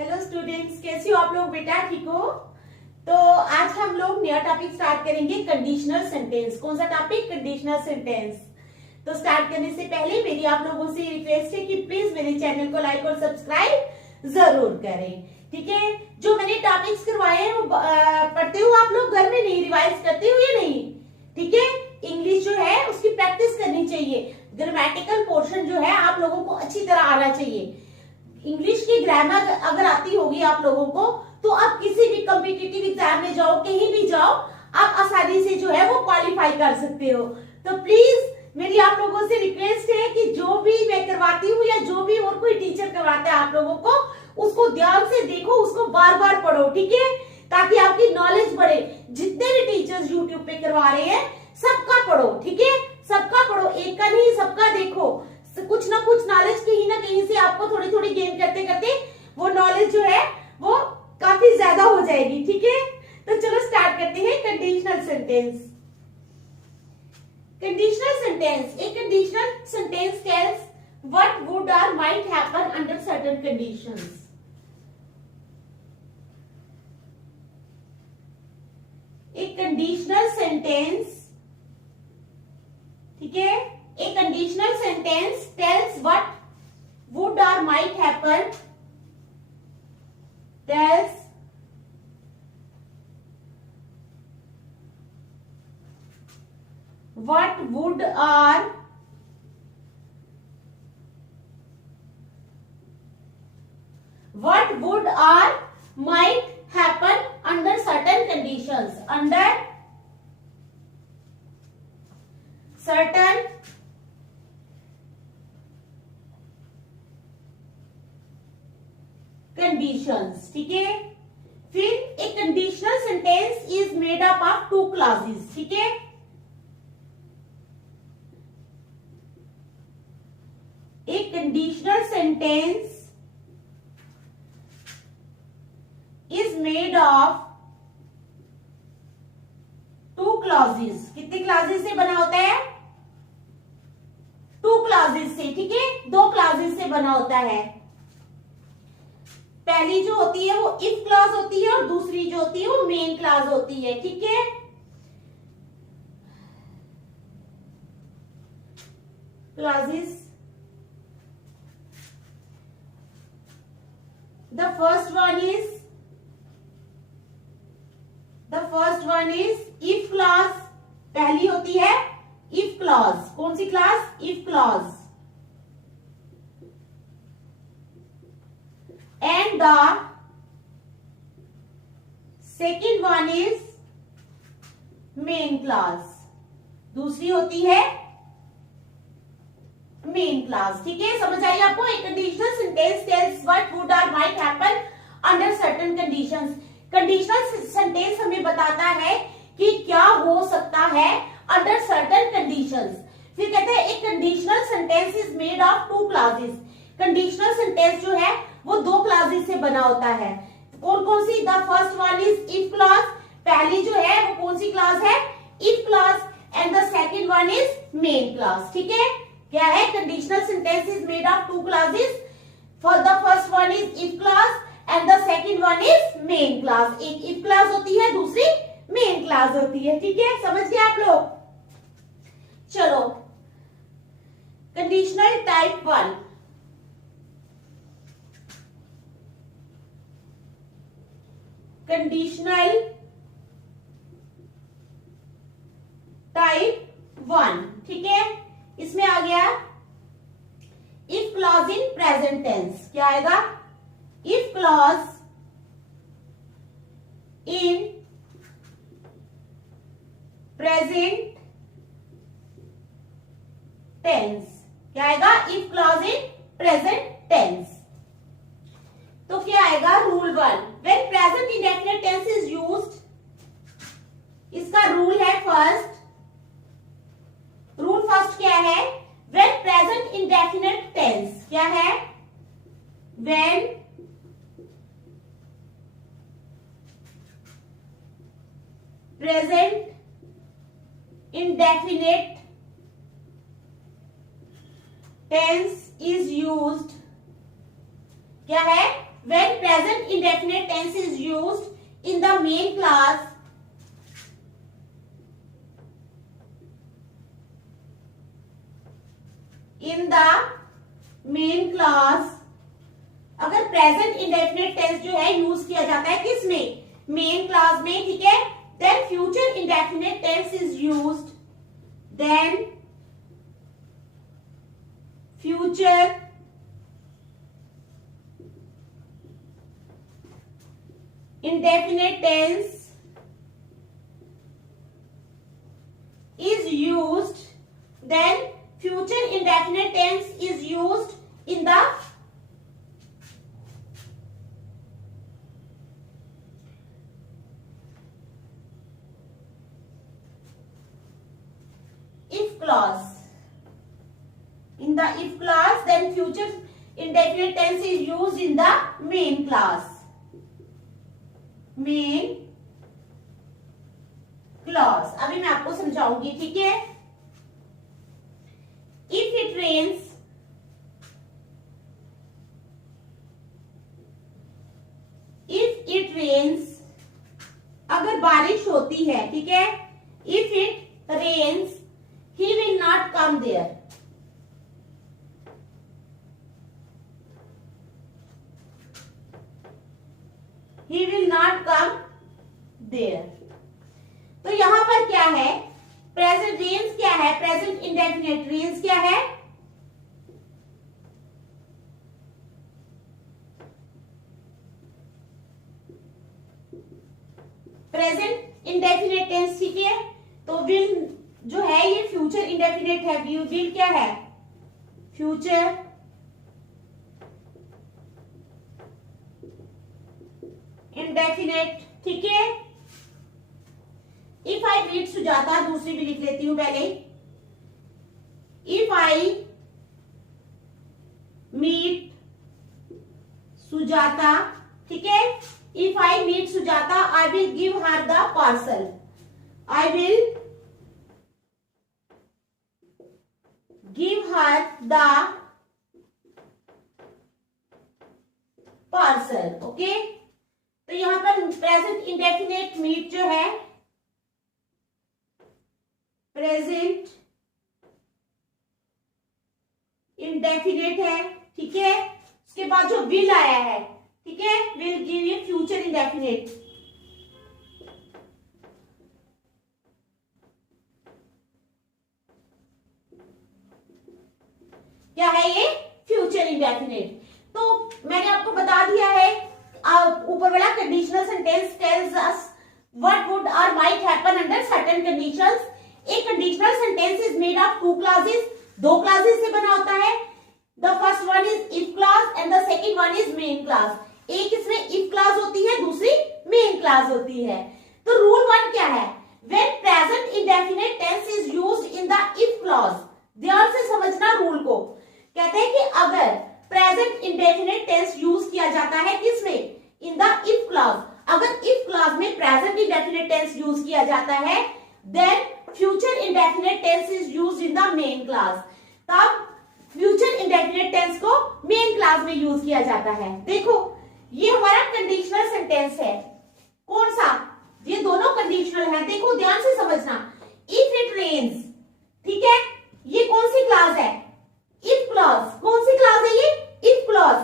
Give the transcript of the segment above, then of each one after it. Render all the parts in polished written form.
Hello students, कैसी हो आप लोग? बेटा ठीक हो? तो आज हम लोग नया टॉपिक स्टार्ट करेंगे, कंडीशनल सेंटेंस। कौन सा टॉपिक? Conditional sentence. तो स्टार्ट करने से पहले मेरी आप लोगों से रिक्वेस्ट है कि प्लीज मेरे चैनल को लाइक और सब्सक्राइब जरूर करें, ठीक है? जो मैंने टॉपिक्स करवाए हैं वो पढ़ते हो आप लोग घर में, नहीं रिवाइज करते हो या नहीं? ठीक है, इंग्लिश जो है उसकी प्रैक्टिस करनी चाहिए। ग्रामेटिकल पोर्शन जो है आप लोगों को अच्छी तरह आना चाहिए। इंग्लिश की ग्रामर अगर आती होगी आप लोगों को तो आप किसी भी कॉम्पिटिटिव एग्जाम में जाओ, कहीं भी जाओ, आप आसानी से जो है वो क्वालिफाई कर सकते हो। तो प्लीज मेरी आप लोगों से रिक्वेस्ट है कि जो भी मैं करवाती हूँ या जो भी और कोई टीचर करवाता है आप लोगों को, उसको ध्यान से देखो, उसको बार बार पढ़ो, ठीक है? ताकि आपकी नॉलेज बढ़े। जितने भी टीचर्स यूट्यूब पे करवा रहे हैं सबका पढ़ो, ठीक है? सबका पढ़ो, एक का नहीं सबका देखो। कुछ ना कुछ नॉलेज कहीं ना कहीं से आपको थोड़ी थोड़ी गेन करते करते वो नॉलेज जो है वो काफी ज्यादा हो जाएगी, ठीक है? तो चलो स्टार्ट करते हैं कंडीशनल सेंटेंस। कंडीशनल सेंटेंस, एक conditional sentence tells what would और might happen under certain conditions. एक कंडीशनल सेंटेंस, ठीक है, a conditional sentence tells what would or might happen, tells what would or might happen under certain conditions, under certain conditions, ठीक है? फिर एक conditional sentence is made up of two clauses, ठीक है? एक conditional sentence is made of two clauses. कितने clauses से बना होता है? टू क्लॉजेस से, ठीक है? दो क्लॉजेस से बना होता है। पहली जो होती है वो इफ क्लॉज होती है और दूसरी जो होती है वो मेन क्लॉज होती है, ठीक है? Clauses, the first one is if clause. पहली होती है इफ क्लॉज। कौन सी clause? If clause. And the second one is main clause। दूसरी होती है मेन क्लास, ठीक है? समझ आई आपको? एक conditional sentence tells what would और might happen under certain conditions. Conditional sentence हमें बताता है कि क्या हो सकता है अंडर सर्टेन कंडीशंस। फिर कहते हैं एक conditional sentence is made of two clauses. Conditional sentence जो है वो दो क्लॉजेस से बना होता है। कौन कौन सी? The first one is if clause. पहली जो है वो कौन सी क्लॉज है? If clause. And the second one is main clause, ठीक है? क्या है? Conditional sentence is made of two clauses. For the first one is if clause and the second one is main clause. एक if clause होती है, दूसरी main clause होती है, ठीक है? समझ गए आप लोग? चलो, conditional type one. Conditional type one, ठीक है? इसमें आ गया if clause in present tense. क्या आएगा? If clause in present tense. क्या आएगा? If clause in present tense. तो क्या आएगा? Rule one, when present indefinite tense is used, इसका रूल है फर्स्ट। रूल फर्स्ट क्या है? When present indefinite tense. क्या है? When present indefinite tense is used, क्या है? When present indefinite tense is used in the main clause, in the main clause, अगर present indefinite tense जो है यूज किया जाता है किसमें, मेन क्लास में, ठीक है, then future indefinite tense is used, then future indefinite tense is used, then future indefinite tense is used in the if clause, in the if clause, then future indefinite tense is used in the main clause, main clause. अभी मैं आपको समझाऊंगी, ठीक है। If it rains, if it rains, अगर बारिश होती है, ठीक है, if it rains he will not come there, he will not come there। तो यहां पर क्या है, प्रेजेंट रेन्स क्या है, प्रेजेंट इंडेफिनिट रेन्स क्या है, प्रेजेंट इंडेफिनिट टेंस, ठीक है। तो विल जो है ये फ्यूचर इंडेफिनिट है, विल क्या है, फ्यूचर इंडेफिनिट, ठीक है। इफ आई मीट सुजाता, दूसरी भी लिख लेती हूं पहले, इफ आई मीट सुजाता, ठीक है, if I meet Sujata I will give her the parcel, I will give her the parcel, okay. तो यहां पर प्रेजेंट इंडेफिनिट मीट जो है, प्रेजेंट इंडेफिनिट है, ठीक है। उसके बाद जो विल आया है, ठीक है, will give you future indefinite, क्या है ये, फ्यूचर इंडेफिनिट। तो मैंने आपको बता दिया है, ऊपर वाला conditional sentence tells us what would और might happen under certain conditions. एक conditional sentence is made of two clauses, दो क्लॉजेस से बना होता है। The first one is if clause and the second one is main clause. एक इसमें if clause होती है, दूसरी मेन क्लॉज होती है। तो रूल वन क्या है, when present indefinite tense is used in the if clause, ध्यान से समझना रूल को। कहते हैं कि अगर प्रेजेंट इंडेफिनिट टेंस यूज किया जाता है किसमें, इन द इफ क्लॉज, अगर इफ क्लॉज में प्रेजेंट इंडेफिनिट टेंस यूज किया जाता है, then future indefinite tense is used in the main clause. तब फ्यूचर इंडेफिनिट टेंस को मेन क्लॉज में यूज किया जाता है। देखो ये हमारा कंडीशनल सेंटेंस है, कौन सा, ये दोनों कंडीशनल है। देखो ध्यान से समझना, इफ इट रेन्स, ठीक है, ये कौन सी क्लॉज है, इफ क्लॉज। कौन सी क्लॉज है ये, if clause.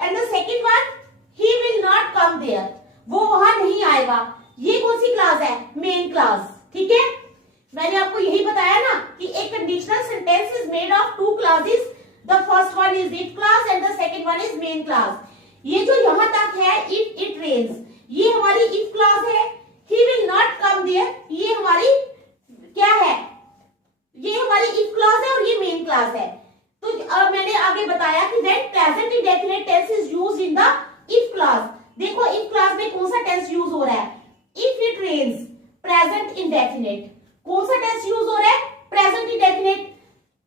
And the second one, he will not come there, वो वहां नहीं आएगा, ये कौन सी क्लॉज है, मेन क्लॉज, ठीक है। मैंने आपको यही बताया ना कि एक conditional sentence is made of two clauses, the first one is if clause and the second one is main clause. ये जो यहां तक है इफ इट रेन्स, ये हमारी इफ क्लॉज है, he will not come there, ये हमारी क्या है, ये हमारी इफ क्लॉज है और ये मेन क्लॉज है। तो अब मैंने आगे बताया कि when present indefinite tense is used in the if clause. देखो इफ क्लॉज में कौन सा टेंस यूज हो रहा है, if it rains, present indefinite. कौन सा टेंस यूज हो रहा है, present indefinite.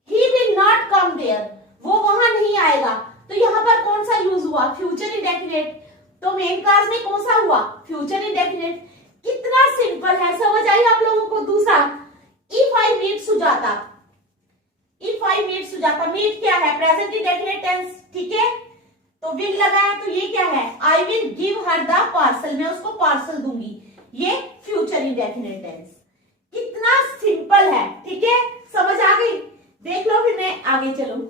He will not come there, वो वहां नहीं आएगा, तो यहां पर कौन सा यूज हुआ, फ्यूचर इंडेफिनिट। तो मेन क्लास में कौन सा हुआ, फ्यूचर इंडेफिनिट। कितना सिंपल है, समझ आई आप लोगों को। दूसरा, if I meet Sujata, if I meet Sujata, meet क्या है, प्रेजेंट इंडेफिनिट टेंस, ठीक है। तो विल लगा है तो ये क्या है, आई will give her the parcel, मैं उसको पार्सल दूंगी, ये फ्यूचर इंडेफिनिट टेंस। कितना सिंपल है, ठीक है, समझ आ गई। देख लो फिर मैं आगे चलूं।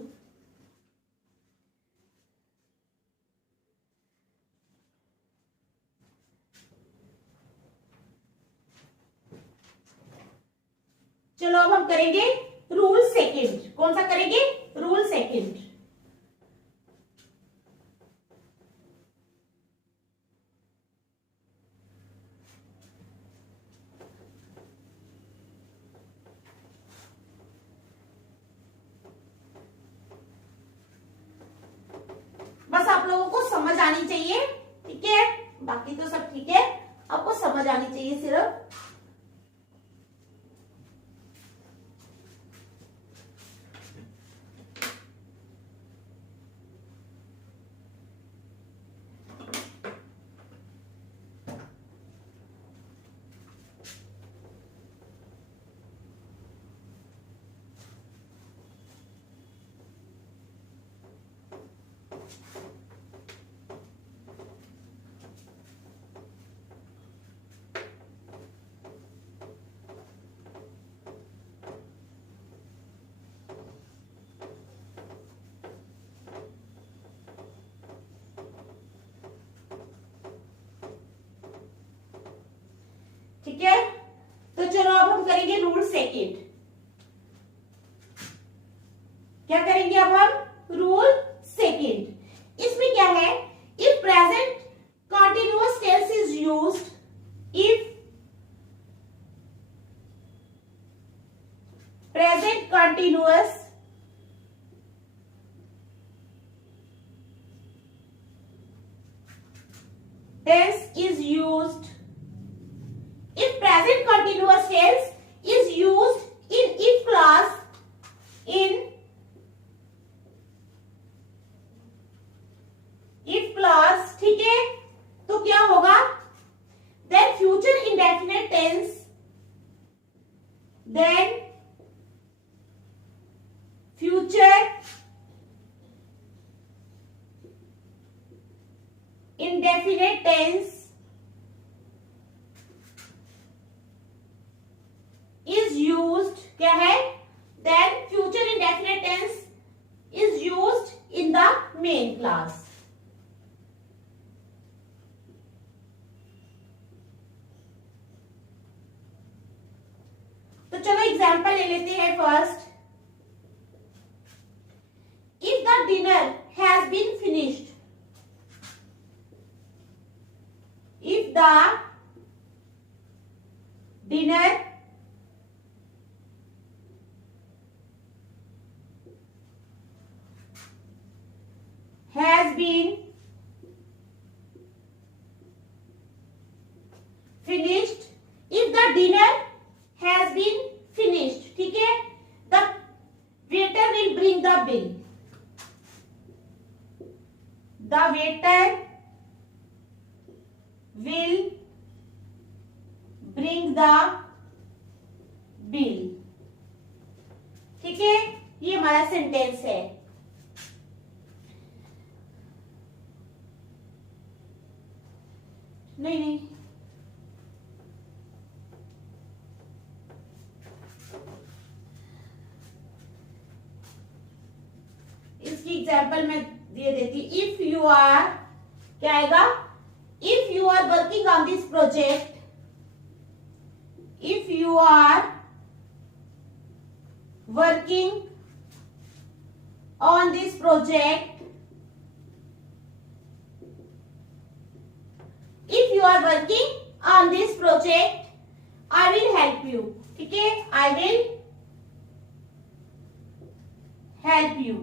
चलो अब हम करेंगे रूल सेकंड। कौन सा करेंगे, रूल सेकंड। बस आप लोगों को समझ आनी चाहिए, ठीक है, बाकी तो सब ठीक है, आपको समझ आनी चाहिए सिर्फ। ठीक है, तो चलो अब हम करेंगे रूल सेकंड। क्या करेंगे अब हम, रूल सेकंड। इसमें क्या है, if present continuous tense is used, if present continuous tense is used, if present continuous tense is used in if clause, in if clause, ठीक है, तो क्या होगा, then future indefinite tense, then future indefinite tense is used, क्या है, then future indefinite tense is used in the main clause। तो चलो example ले लेते हैं first. If the dinner has been finished, if the dinner has been finished, if the dinner has been finished, ठीक है, the waiter will bring the bill, the waiter will bring the bill, ठीक है, ये हमारा sentence है। नहीं, इसकी example मैं दे देती। इफ यू आर, क्या आएगा, if you are working on this project, if you are working on this project, if you are working on this project, I will help you, ठीक है, I will help you।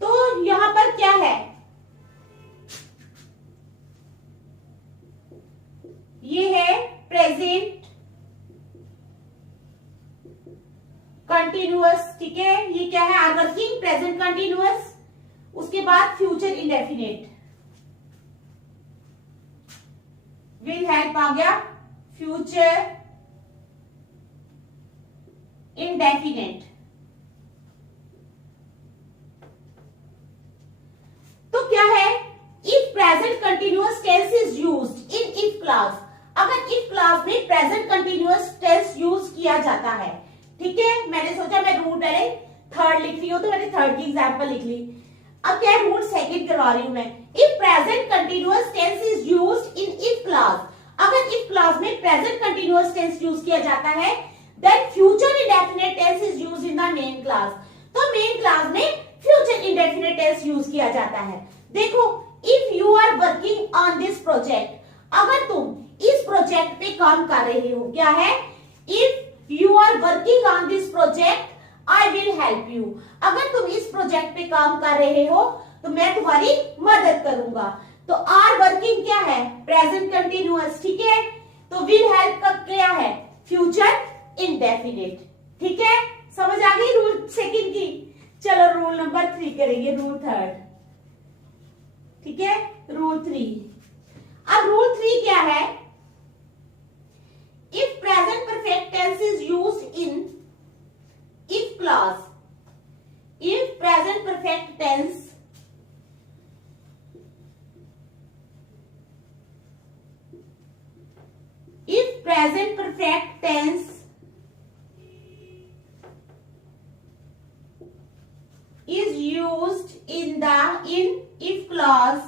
तो यहां पर क्या है, ये है प्रेजेंट कंटिन्यूअस, ठीक है, ये क्या है, आर वर्किंग प्रेजेंट कंटिन्यूअस, उसके बाद फ्यूचर इंडेफिनेट, विल हेल्प आ गया, future indefinite, continuous tense is used in if clause, अगर इफ क्लास में प्रेजेंट कंटिन्यूअस टेंस यूज किया जाता है, ठीक है। मैंने सोचा मैं रूल पहले थर्ड लिख रही हूँ तो मैंने थर्ड की एग्जांपल लिख ली। अब क्या रूल सेकंड करवा रही हूं मैं। If present continuous tense is used in if clause, अगर इफ क्लास में प्रेजेंट कंटिन्यूअस टेंस यूज किया जाता है, then future indefinite tense is used in the main clause, तो मेन क्लास में फ्यूचर इंडेफिनिट टेंस यूज किया जाता है। देखो, if you are working on this project, अगर तुम इस प्रोजेक्ट पे काम कर रहे हो, क्या है, if you are working on this project I will help you, अगर तुम इस प्रोजेक्ट पे काम कर रहे हो तो मैं तुम्हारी मदद करूंगा। तो आर वर्किंग क्या है, प्रेजेंट कंटिन्यूअस, ठीक है। तो विल हेल्प का क्या है, फ्यूचर इंडेफिनिट, ठीक है। समझ आ गई रूल सेकंड की। चलो रूल नंबर 3 करेंगे, रूल थर्ड, ठीक है। रूल 3, अब रूल 3 क्या है, if present perfect tense is used in if clause, if present perfect tense is used in if clause,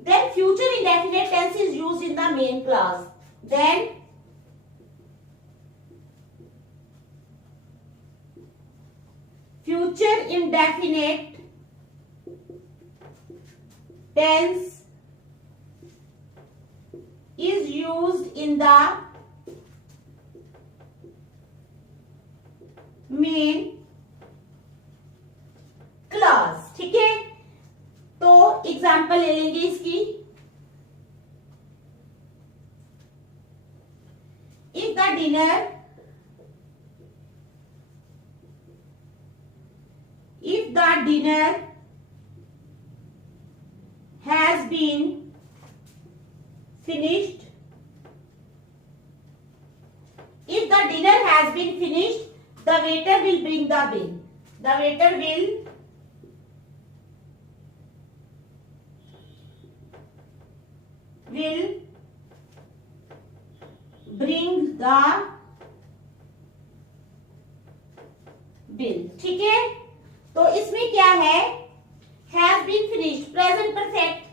then future indefinite tense is used in the main clause, then future indefinite tense is used in the main clause, ठीक है। तो example ले लेंगे इसकी। If the dinner has been finished, if the dinner has been finished, the waiter will bring the bill, the waiter will bring the bill, ठीक है। तो इसमें क्या है, has been finished, present perfect,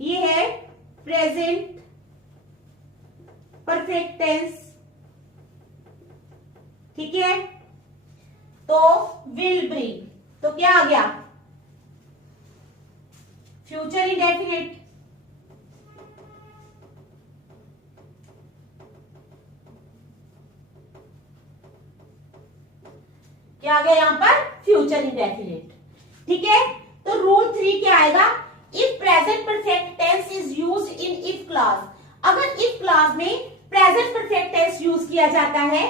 ये है प्रेजेंट परफेक्ट टेंस, ठीक है। तो विल ब्रिंग, तो क्या आ गया, फ्यूचर इंडेफिनिट, क्या आ गया यहां पर, फ्यूचर इंडेफिनिट, ठीक है। तो रूल 3 क्या आएगा, if present perfect tense is used in if clause, अगर इफ क्लास में प्रेजेंट परफेक्ट टेंस यूज किया जाता है,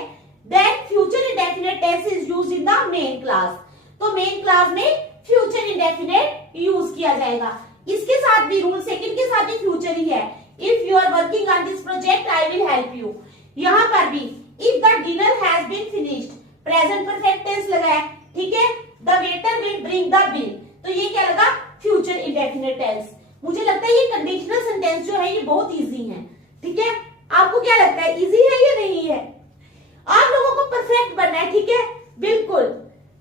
then future indefinite tense is used in the main clause, तो मेन क्लास में फ्यूचर इंडेफिनिट यूज किया जाएगा। इसके साथ भी रूल सेकंड के साथ भी फ्यूचर ही है, if you are working on this project I will help you, यहां पर भी if the dinner has been finished, present perfect tense लगा है, ठीक है। The waiter will bring the bill, तो ये क्या लगा, फ्यूचर इंडेफिनिट टेंस। मुझे लगता है ये कंडीशनल सेंटेंस जो है ये बहुत इजी है, ठीक है। आपको क्या लगता है, इजी है या नहीं है? आप लोगों को परफेक्ट बनना है, ठीक है। बिल्कुल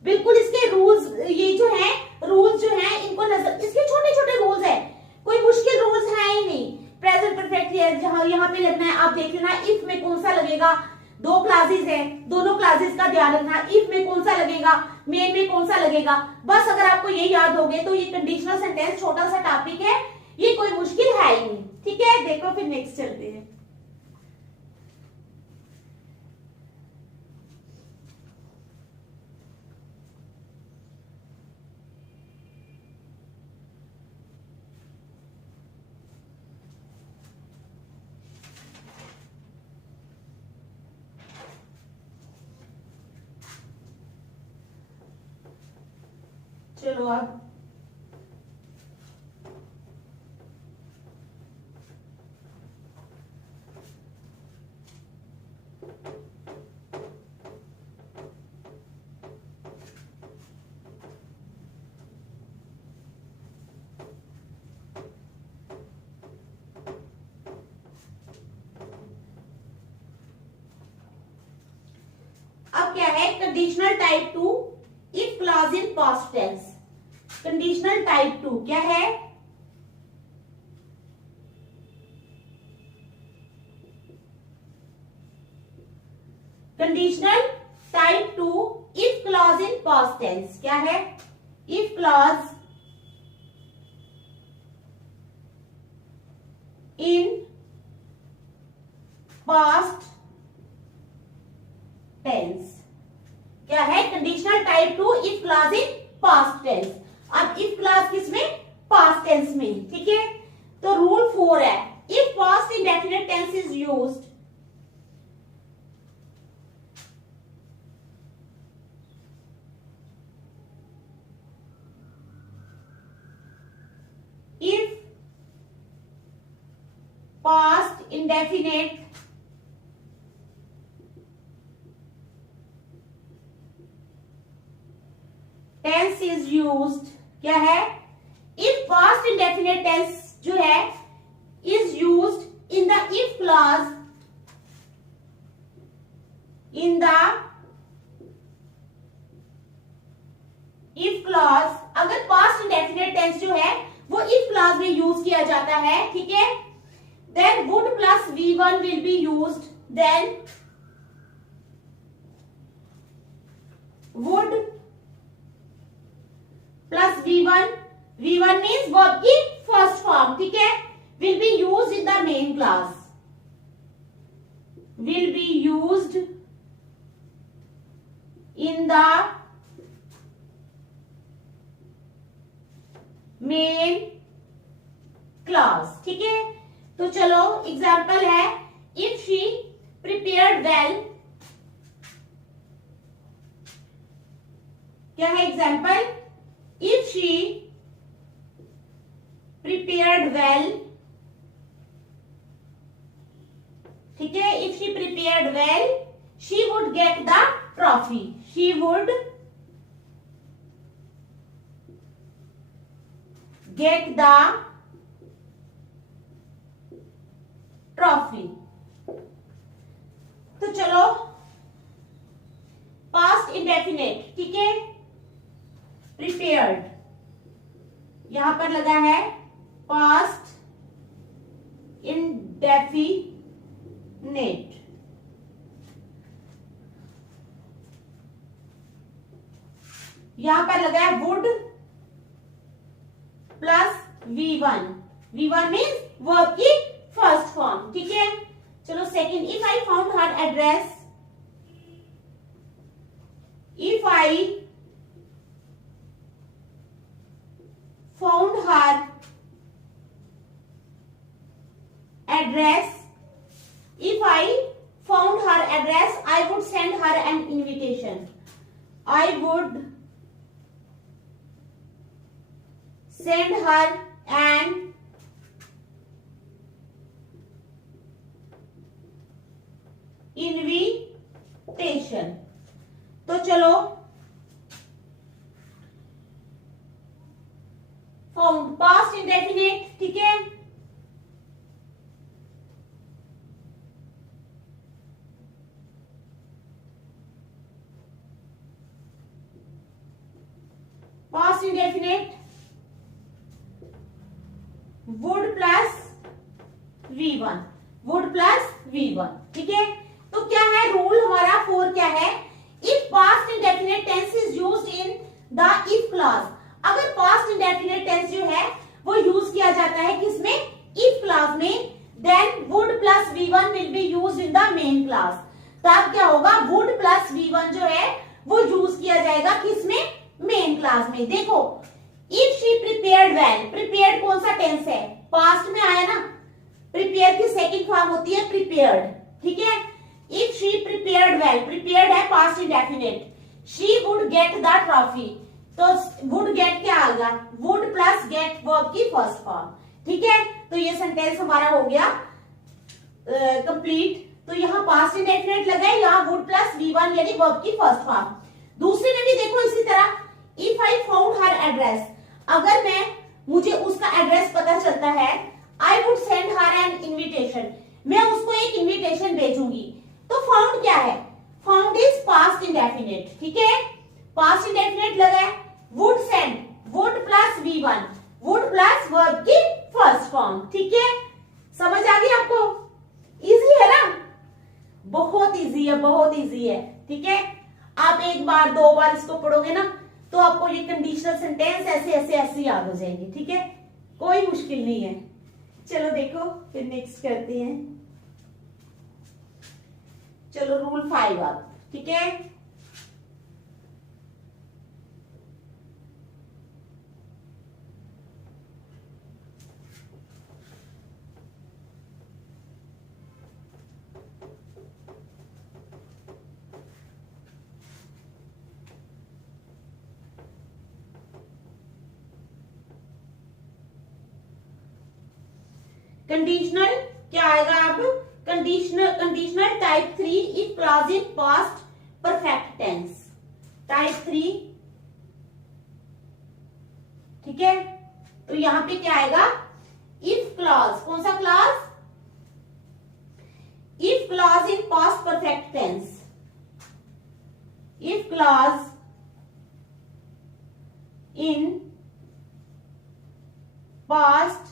बिल्कुल, इसके रूल्स ये जो है, रूल्स जो है इनको नजर, इसके छोटे छोटे रूल्स है, कोई मुश्किल रूल्स है ही नहीं। प्रेजेंट परफेक्ट है, जहां यहाँ पे लगना है, आप देख लेना इफ में कौन सा लगेगा, 2 क्लासेस है, दोनों क्लासेस का ध्यान रखना, इफ में कौन सा लगेगा, मेन में कौन सा लगेगा, बस अगर आपको ये याद हो गए तो ये कंडीशनल सेंटेंस छोटा सा टॉपिक है, ये कोई मुश्किल है ही नहीं, ठीक है। देखो फिर नेक्स्ट चलते हैं। चलो अब अब क्या है conditional type 2 if clause in past tense. Conditional type 2 क्या है? Conditional type 2 if clause in past tense क्या है? If clause in past tense क्या है? Conditional type 2 if clause in past tense. अब इफ क्लॉज किसमें? पास्ट टेंस में। ठीक है, तो रूल 4 है if past indefinite tense is used if past indefinite tense is used क्या है? if past indefinite tense जो है is used in the if clause in the if clause अगर past indefinite tense जो है वो if clause में use किया जाता है, ठीक है, then would plus V1 will be used, then would plus V1 means verb की first form, ठीक है, will be used in the main clause, will be used in the main clause. ठीक है, तो चलो एग्जाम्पल है इफ शी प्रिपेयर्ड वेल क्या है example? If she prepared well, ठीक है, if she prepared well she would get the trophy, she would get the trophy। तो चलो past indefinite, ठीक है, prepared यहां पर लगा है past indefinite, यहां पर लगा है would plus V1 means verb की फर्स्ट फॉर्म। ठीक है, चलो second, if I found her address, if I found her address, if I found her address I would send her an invitation, I would send her an invitation। तो चलो found past indefinite, ठीक है, past indefinite would plus V1, would plus V1। ठीक है, तो क्या है rule हमारा 4 क्या है? if past indefinite tense is used in the if clause, अगर past indefinite tense जो है वो यूज किया जाता है किसमें? if clause में, then would plus V1 will be used in the main clause। तब क्या होगा? would plus V1 जो है वो यूज किया जाएगा किसमें? मेन क्लास में। देखो if she prepared well, prepared कौन सा टेंस है? पास्ट में आया ना, प्रिपेयर की सेकंड फॉर्म होती है प्रिपेयर्ड, ठीक है। If she prepared well, prepared है past indefinite, she would get the trophy, तो वुड गेट क्या आएगा? वुड प्लस गेट वर्ब की फर्स्ट फॉर्म, ठीक है। तो ये सेंटेंस हमारा हो गया कंप्लीट। तो यहाँ पास्ट इंडेफिनिट लगा है, यहाँ वुड प्लस V1 यानी वर्ब की फर्स्ट फॉर्म। दूसरे में भी देखो इसी तरह, if I found her address, अगर मुझे उसका एड्रेस पता चलता है, I would send her an invitation, मैं उसको एक इन्विटेशन भेजूंगी। तो फाउंड क्या है? Found would is past indefinite, ठीक है, पास्ट इंडेफिनिट लगा है, would send, would plus V1, would plus verb की फर्स्ट फॉर्म, ठीक है, समझ आ गई आपको? इजी है ना, बहुत इजी है, बहुत इजी है, ठीक है। आप एक बार दो बार इसको पढ़ोगे ना तो आपको ये कंडीशनल सेंटेंस ऐसे ऐसे ऐसे याद हो जाएंगे, ठीक है, कोई मुश्किल नहीं है। चलो देखो फिर नेक्स्ट करते हैं। चलो रूल 5 आप, ठीक है, कंडीशनल क्या आएगा अब, conditional type 3 if clause in past perfect tense, type 3, ठीक है। तो यहां पे क्या आएगा, इफ क्लॉज, कौन सा clause, if clause in past perfect tense, if clause in past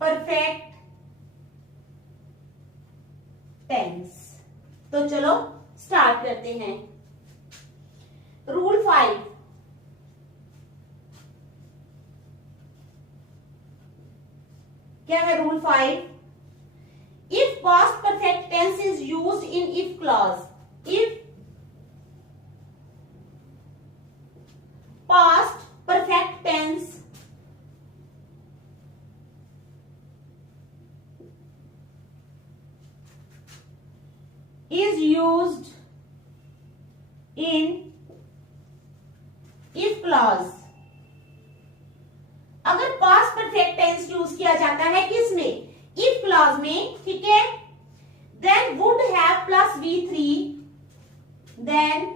perfect tense. तो चलो स्टार्ट करते हैं। रूल 5, क्या है rule 5, if past perfect tense is used in if clause, if past perfect tense is used in if clause, अगर past perfect tense use किया जाता है किसमें, इफ क्लॉज में, ठीक है, then would have plus V3, then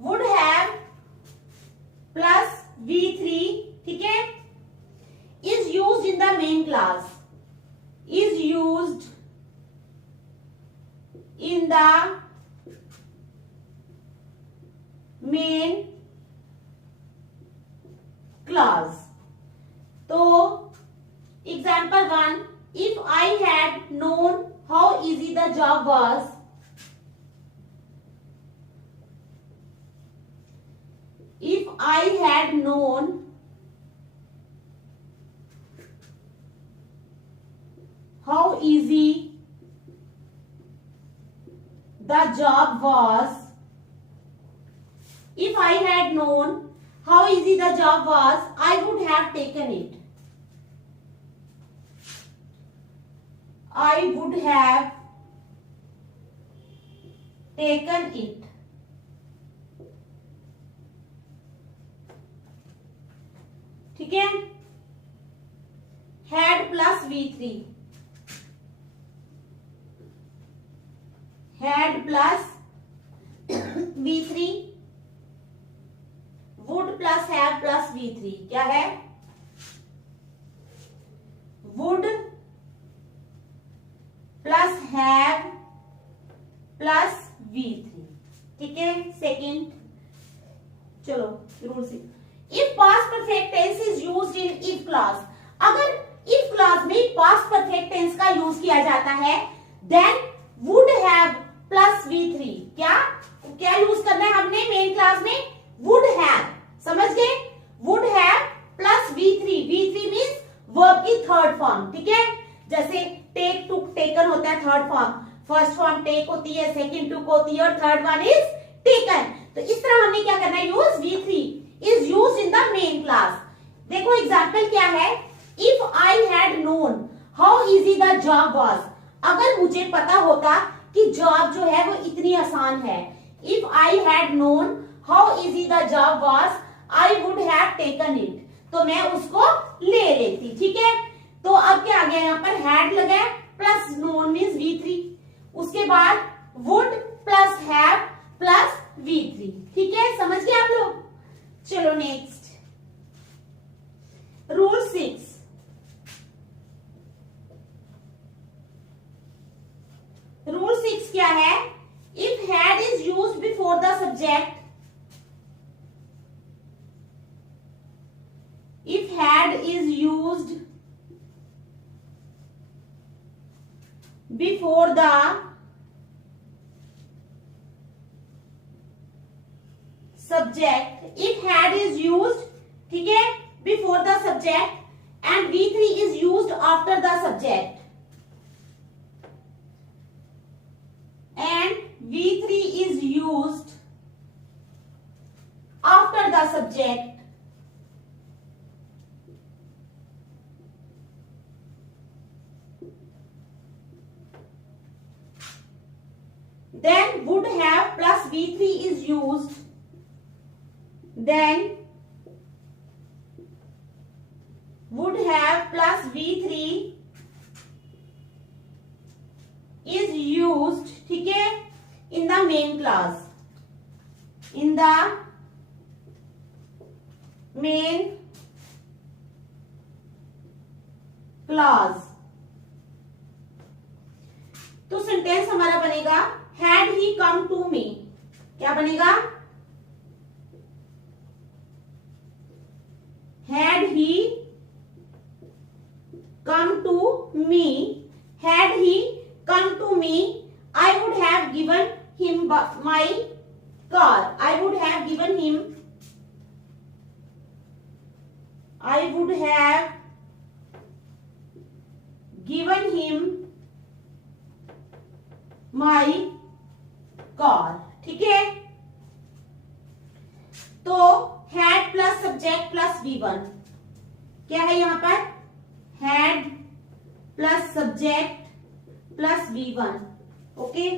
would have plus V3, ठीक है, is used in the main clause, is used in the main clause। तो example 1, if I had known how easy the job was, if I had known how easy the job was, if I had known how easy the job was, I would have taken it, I would have taken it, ठीक है, had plus V3, had plus V3, would plus have plus V3, क्या है, would plus have plus V3, ठीक है। Second, चलो rule से, if past perfect tense is used in if clause, अगर if clause में पास्ट परफेक्ट टेंस का use किया जाता है, then would have plus V3, क्या क्या यूज करना है हमने मेन क्लास में, वुड हैव, समझ गए, would have plus V3, V3 means verb की थर्ड फॉर्म, ठीक है, जैसे टेक, टुक, टेकन होता है third form, first form take होती है, सेकंड टुक होती है और थर्ड वन इज टेकन। तो इस तरह हमने क्या करना है, use V3 is used in the main class. देखो एग्जांपल क्या है, if I had known how easy the job was, अगर मुझे पता होता कि जॉब जो है वो इतनी आसान है, if I had known how easy the job was I would have taken it, तो मैं उसको ले लेती, ठीक है। तो अब क्या आ गया, यहाँ पर हैड लगा है प्लस नोन मीन्स V3, उसके बाद would plus have plus V3, ठीक है, समझ गए आप लोग। चलो next, rule 6, if had is used before the subject, if had is used, ठीक है, before the subject and V3 is used after the subject, and V3 is used after the subject, then would have plus V3 is used, then would have plus V3 is used, ठीक है, in the main class, in the main class. तो sentence हमारा बनेगा had he come to me, क्या बनेगा, had he come to me, had he come to me, I would have given him my car, I would have given him, I would have given him my car, ठीक है. तो had plus subject plus V1 क्या है यहां पर, had plus subject plus V1, okay.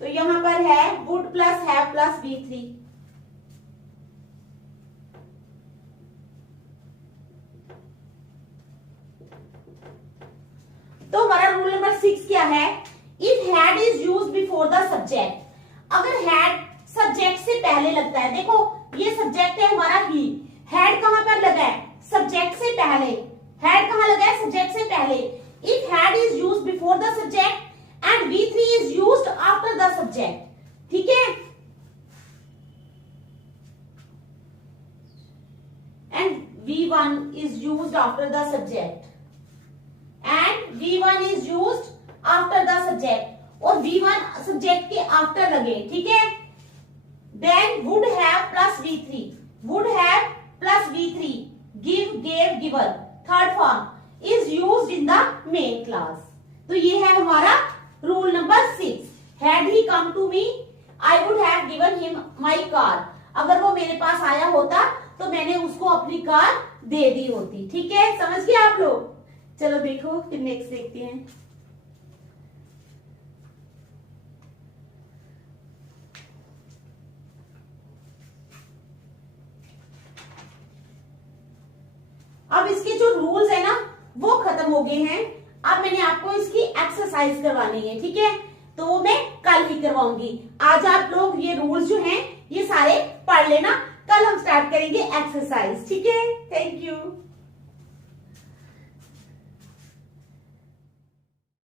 तो यहां पर है would plus have plus V3. तो हमारा रूल नंबर 6 क्या है, if had is use before the subject, अगर हैड सब्जेक्ट से पहले लगता है, देखो ये सब्जेक्ट है हमारा ही, हैड कहां पर लगा है, सब्जेक्ट से पहले, हैड कहां लगा है, सब्जेक्ट से पहले. If had is use before the subject and V3 is used after the subject, ठीक है, and V1 is used after the subject and V1 is used after the subject, और V1 सब्जेक्ट के after लगे, ठीक है, then would have plus V3, would have plus V3, give, gave, given, third form is used in the main class. तो ये है हमारा rule number 6. had he come to me, I would have given him my car. अगर वो मेरे पास आया होता तो मैंने उसको अपनी कार दे दी होती, ठीक है, समझ गए आप लोग. चलो देखो फिर नेक्स्ट देखते हैं. अब इसके जो रूल्स है ना वो खत्म हो गए हैं. अब मैंने आपको इसकी एक्सरसाइज करवानी है, ठीक है, तो वो मैं कल ही करवाऊंगी. आज आप लोग ये रूल्स जो हैं ये सारे पढ़ लेना, कल हम स्टार्ट करेंगे एक्सरसाइज, ठीक है. Thank you.